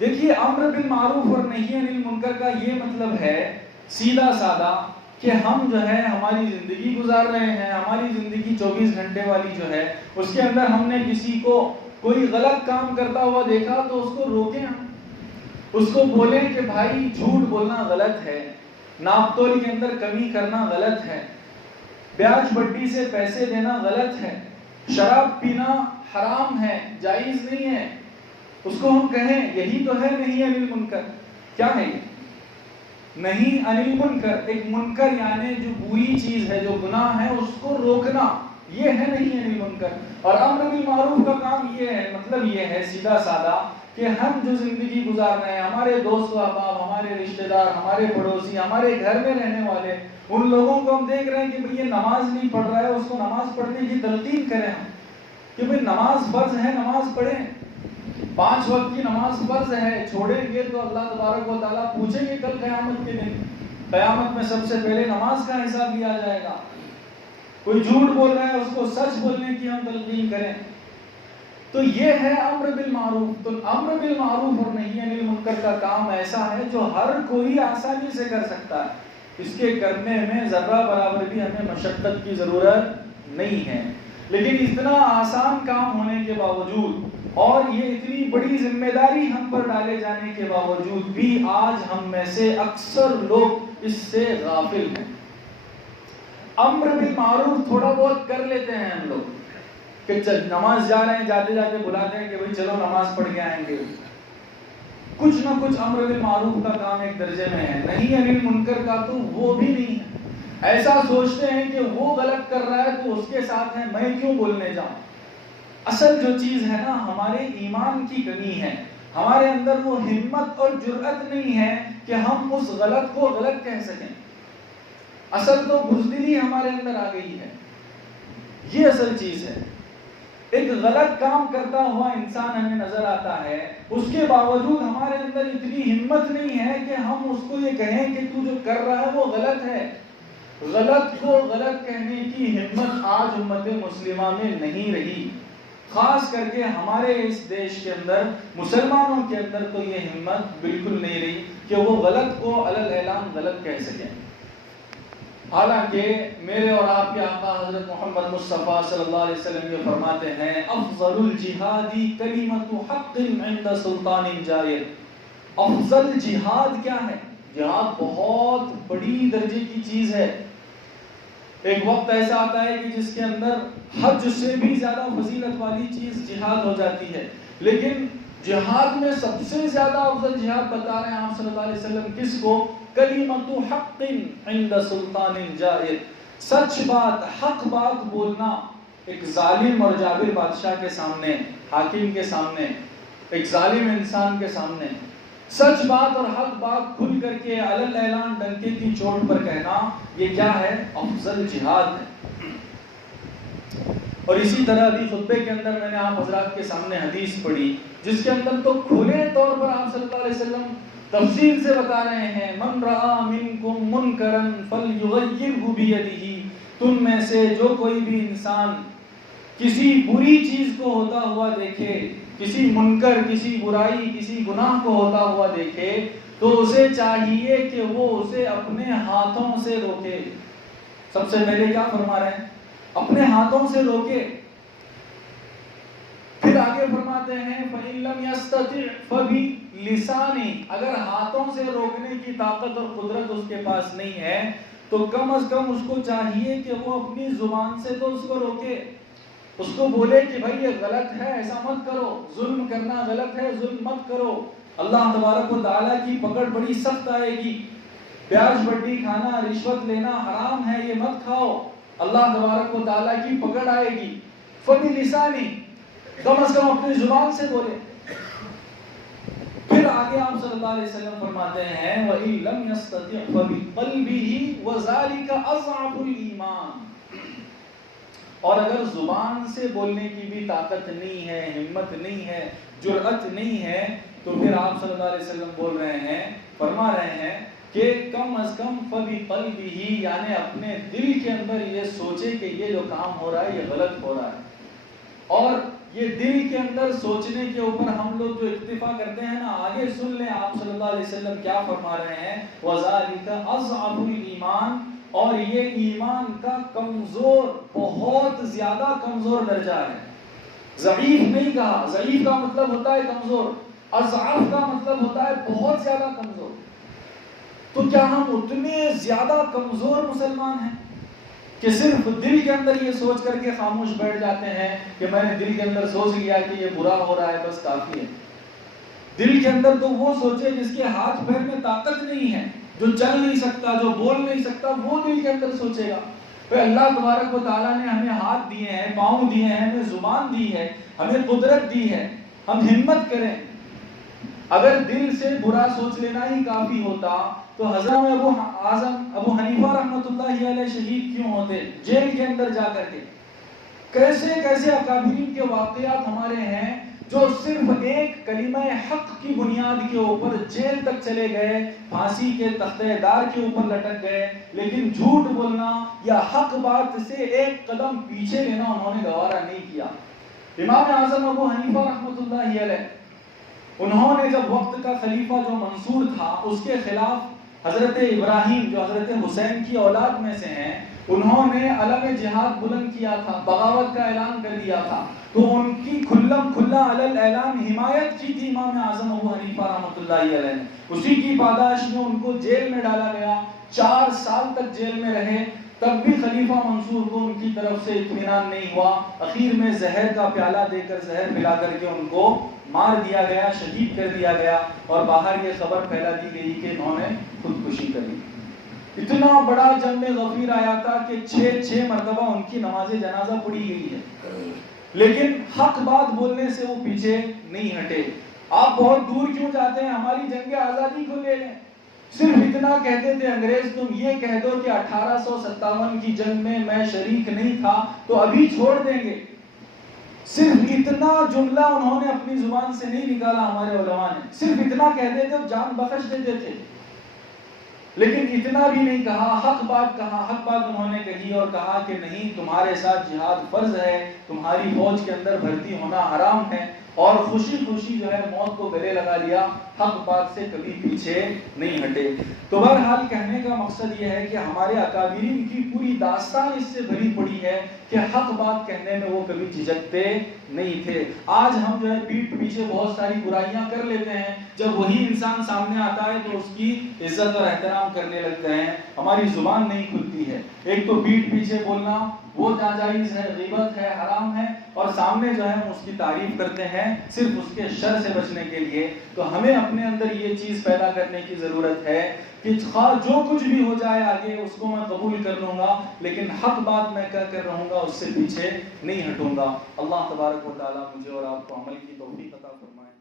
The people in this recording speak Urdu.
دیکھیے امر بالمعروف اور نہی عن المنکر کا یہ مطلب ہے سیدھا سادہ کہ ہم جو ہے ہماری زندگی گزار رہے ہیں، ہماری زندگی 24 گھنٹے والی جو ہے اس کے اندر ہم نے کسی کو کوئی غلط کام کرتا ہوا دیکھا تو اس کو روکیں، ہم اس کو بولیں کہ بھائی جھوٹ بولنا غلط ہے، ناپ تول کے اندر کمی کرنا غلط ہے، بیاج بڈی سے پیسے دینا غلط ہے، شراب پینا حرام ہے، جائز نہیں ہے، اس کو ہم کہیں یہی تو ہے نہی عن المنکر۔ کیا ہے یہ نہی عن المنکر؟ ایک منکر یعنی جو بری چیز ہے، جو گناہ ہے، اس کو روکنا، یہ ہے نہی عن المنکر۔ اور امر بالمعروف کا کام یہ ہے، مطلب یہ ہے سیدھا سادہ کہ ہم جو زندگی گزار رہے ہیں، ہمارے دوست و احباب، ہمارے رشتہ دار، ہمارے پڑوسی، ہمارے گھر میں رہنے والے، ان لوگوں کو ہم دیکھ رہے ہیں کہ بھئی یہ نماز نہیں پڑھ رہا ہے، اس کو نماز پڑھنے کی تلقین کریں ہم کہ بھئی نماز فرض ہے، نماز پڑھیں، 5 وقت کی نماز فرض ہے، چھوڑیں گے تو اللہ تبارک و تعالیٰ پوچھیں گے کل قیامت کے دن، قیامت میں سب سے پہلے نماز کا حساب لیا جائے گا۔ کوئی جھوٹ بول رہا ہے، اس کو سچ بولنے کی ہم تلقین کریں، تو یہ ہے امر بالمعروف۔ تو امر بالمعروف اور نہی عن المنکر کا کام ایسا ہے جو ہر کوئی آسانی سے کر سکتا ہے، اس کے کرنے میں ذرہ برابر بھی ہمیں مشقت کی ضرورت نہیں ہے۔ لیکن اتنا آسان کام ہونے کے باوجود اور یہ اتنی بڑی ذمہ داری ہم پر ڈالے جانے کے باوجود بھی آج ہم میں سے اکثر لوگ اس سے غافل ہیں۔ امر بالمعروف تھوڑا بہت کر لیتے ہیں ہم لوگ کہ نماز جا رہے ہیں، جاتے جاتے بلاتے ہیں کہ بھئی چلو نماز پڑھ کے آئیں گے، کچھ نہ کچھ امر بالمعروف کا کام ایک درجے میں ہے، نہی عن المنکر کا تو وہ بھی نہیں ہے۔ ایسا سوچتے ہیں کہ وہ غلط کر رہا ہے تو اس کے ساتھ ہے، میں کیوں بولنے جاؤں۔ اصل جو چیز ہے نا، ہمارے ایمان کی کمی ہے، ہمارے اندر وہ ہمت اور جرأت نہیں ہے کہ ہم اس غلط کو غلط کہہ سکیں۔ اصل تو بزدلی ہمارے اندر آ گئی ہے، یہ اصل چیز ہے۔ ایک غلط کام کرتا ہوا انسان ہمیں نظر آتا ہے، اس کے باوجود ہمارے اندر اتنی ہمت نہیں ہے کہ ہم اس کو یہ کہیں کہ تو جو کر رہا ہے وہ غلط ہے۔ غلط کو غلط کہنے کی ہمت آج امت مسلمہ میں نہیں رہی، خاص کر کے ہمارے اس دیش کے اندر، مسلمانوں کے اندر تو یہ ہمت بالکل نہیں رہی کہ وہ غلط کو علی اعلان غلط کہہ سکیں۔ حالانکہ میرے اور آپ کے آقا حضرت محمد مصطفیٰ صلی اللہ علیہ وسلم یہ فرماتے ہیں افضل الجہاد کلمۃ حق عند سلطان جائر۔ افضل جہاد کیا ہے؟ جہاد بہت بڑی درجے کی چیز ہے۔ ایک وقت ایسا آتا ہے کہ جس کے اندر حج سے بھی زیادہ فضیلت والی چیز جہاد ہو جاتی ہے، لیکن جہاد میں سب سے زیادہ افضل جہاد بتا رہے ہیں آپ صلی اللہ علیہ وسلم کس کو؟ کلمۃ حق عند سلطان جائر، سچ بات، حق بات بولنا ایک ظالم اور جابر بادشاہ کے سامنے، حاکم کے سامنے، ایک ظالم انسان کے سامنے سچ بات اور حق بات کھل کر کے علی اعلان ڈنکے کی چوٹ پر کہنا، یہ کیا ہے؟ افضل جہاد ہے۔ اور اسی طرح بھی خطبے کے اندر میں نے آپ حضرات کے سامنے حدیث پڑھی جس کے اندر تو کھلے طور پر آپ صلی اللہ علیہ وسلم تفصیل سے بتا رہے ہیں من رآ منکم منکرا فلیغیرہ بیدہ، تم میں سے جو کوئی بھی انسان کسی بری چیز کو ہوتا ہوا دیکھے، کسی منکر، کسی برائی، کسی گناہ کو ہوتا ہوا دیکھے تو اسے چاہیے کہ وہ اسے اپنے ہاتھوں سے روکے۔ سب سے پہلے کیا فرما رہے ہیں؟ اپنے ہاتھوں سے روکے۔ پھر آگے فرماتے ہیں فَإِن لَمْ يَسْتَطِعْ فَبِلِسَانِهِ، اگر ہاتھوں سے روکنے کی طاقت اور قدرت اس کے پاس نہیں ہے تو کم از کم اس کو چاہیے کہ وہ اپنی زبان سے تو اس کو روکے، اس کو بولے کہ بھائی یہ غلط ہے، ایسا مت کرو، ظلم کرنا غلط ہے، ظلم مت کرو، اللہ تبارک و تعالیٰ کی پکڑ بڑی سخت آئے گی، بیاج بڈی کھانا، رشوت لینا حرام ہے، یہ مت کھاؤ، اللہ تبارک و تعالیٰ کی پکڑ آئے گی۔ فَبِلِسَانِهِ، کم از کم اپنی زبان سے بولے۔ پھر آگے آپ صلی اللہ علیہ وسلم فرماتے ہیں وَإِن لَمْ يَسْتَطِعْ فَبِقَلْبِهِ وَذَلِكَ أَضْعَفُ الْإِيمَانِ، اور اگر زبان سے بولنے کی بھی طاقت نہیں ہے، ہمت نہیں ہے، جرأت نہیں ہے، تو پھر آپ صلی اللہ علیہ وسلم بول رہے ہیں، فرما رہے ہیں کہ کم از کم فَبِقَلْبِهِ، یعنی اپنے دل کے اندر یہ سوچے کہ یہ جو کام ہو رہا ہے یہ غلط ہو رہا ہے، اور یہ دل کے اندر سوچنے کے اوپر ہم لوگ جو اکتفا کرتے ہیں نا، آگے سن لیں آپ صلی اللہ علیہ وسلم کیا فرما رہے ہیں، وَذَلِكَ أَضْعَفُ الْإِيمَانِ، اور یہ ایمان کا کمزور، بہت زیادہ کمزور درجہ ہے۔ ضعیف نہیں کہا، ضعیف کا مطلب ہوتا ہے کمزور، اضعاف کا مطلب ہوتا ہے بہت زیادہ کمزور۔ تو کیا ہم اتنے زیادہ کمزور مسلمان ہیں کہ صرف دل کے اندر یہ سوچ کر کے خاموش بیٹھ جاتے ہیں کہ میں نے دل کے اندر سوچ لیا کہ یہ برا ہو رہا ہے، بس کافی ہے؟ دل کے اندر تو وہ سوچے جس کے ہاتھ پیر میں طاقت نہیں ہے، جو چل نہیں سکتا، جو بول نہیں سکتا، وہ دل کے اندر سوچے گا۔ تو اللہ تبارک و تعالیٰ نے ہمیں ہاتھ دیے ہیں، پاؤں دیے ہیں، ہمیں زبان دی ہے، ہمیں قدرت دی ہے، ہم ہمت کریں۔ اگر دل سے برا سوچ لینا ہی کافی ہوتا تو حضرت ابو حنیفہ رحمۃ اللہ علیہ شہید کیوں ہوتے جیل کے اندر جا کر کے؟ کیسے کیسے اکابرین کے واقعات ہمارے ہیں جو صرف ایک کلمہ حق کی بنیاد کے اوپر جیل تک چلے گئے، پھانسی کے تختہ دار کے اوپر لٹک گئے، لیکن جھوٹ بولنا یا حق بات سے ایک قدم پیچھے لینا انہوں نے گوارا نہیں کیا۔ امام اعظم ابو حنیفہ رحمۃ اللہ علیہ، انہوں نے جب وقت کا خلیفہ جو منصور تھا اس کے خلاف حضرت ابراہیم جو حضرت حسین کی اولاد میں سے ہیں، انہوں نے علم جہاد بلند کیا تھا، بغاوت کا اعلان کر دیا تھا، تو ان کی کھلم کھلا علل اعلان حمایت کی تھی امام اعظم ابو حنیفہ رحمۃ اللہ علیہ نے۔ اسی کی پاداش میں ان کو جیل میں ڈالا گیا، 4 سال تک جیل میں رہے، تب بھی خلیفہ منصور کو ان کی طرف سے اطمینان نہیں ہوا، اخیر میں زہر کا پیالہ دے کر، زہر پلا کر کے ان کو مار دیا گیا، شہید کر دیا گیا، اور باہر یہ خبر پھیلا دی گئی کہ انہوں نے خودکشی کر لی۔ اتنا بڑا جنگ غفیر آیا تھا کہ 6 مرتبہ ان کی نماز جنازہ پڑھی گئی ہے، لیکن حق بات بولنے سے وہ پیچھے نہیں ہٹے۔ آپ بہت دور کیوں جاتے ہیں؟ ہماری جنگ آزادی کو لے لیں، صرف اتنا کہتے تھے انگریز، تم یہ کہہ دو کہ 1857 کی جنگ میں میں شریک نہیں تھا تو ابھی چھوڑ دیں گے۔ صرف اتنا جملہ انہوں نے اپنی زبان سے نہیں نکالا، ہمارے علماء نے صرف اتنا کہتے تھے، جان بخش دیتے تھے، لیکن اتنا بھی نہیں کہا، حق بات کہا، حق بات انہوں نے کہی اور کہا کہ نہیں، تمہارے ساتھ جہاد فرض ہے، تمہاری فوج کے اندر بھرتی ہونا حرام ہے، اور خوشی خوشی جو ہے موت کو گلے لگا لیا، حق بات سے کبھی پیچھے نہیں ہٹے۔ تو بہرحال کہنے کا مقصد یہ ہے کہ ہمارے اکابرین کی پوری داستان اس سے بھری پڑی ہے کہ حق بات کہنے میں وہ کبھی جھجکتے نہیں تھے۔ آج ہم جو ہے پیٹھ پیچھے بہت ساری برائیاں کر لیتے ہیں، جب وہی انسان سامنے آتا ہے تو اس کی عزت اور احترام کرنے لگتے ہیں، ہماری زبان نہیں کھلتی ہے۔ ایک تو پیٹھ پیچھے بولنا وہ ناجائز ہے، غیبت ہے، حرام ہے، اور سامنے جو ہے ہم اس کی تعریف کرتے ہیں صرف اس کے شر سے بچنے کے لیے۔ تو ہمیں اپنے اندر یہ چیز پیدا کرنے کی ضرورت ہے کہ خواہ جو کچھ بھی ہو جائے آگے اس کو میں قبول کر لوں گا، لیکن حق بات میں کہہ کر رہوں گا، اس سے پیچھے نہیں ہٹوں گا۔ اللہ تبارک و تعالیٰ مجھے اور آپ کو عمل کی توفیق عطا فرمائے۔